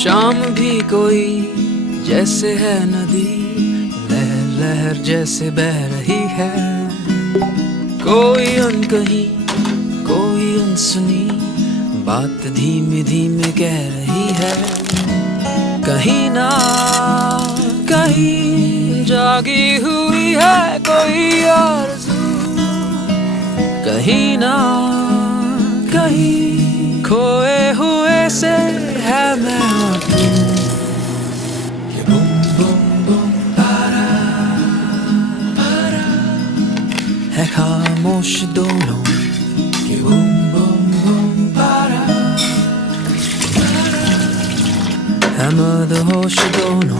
शाम भी कोई जैसे है नदी, लहर लहर जैसे बह रही है। कोई अनकही कोई अनसुनी बात धीमे धीमे कह रही है। कहीं ना कहीं जागी हुई है कोई आरज़ू, कहीं ना कहीं खोए हुए से है मैं और तू। ये बूम बूम बूम पारा पारा है खामोश दोनों। ये बूम बूम बूम पारा पारा है मदहोश दोनों।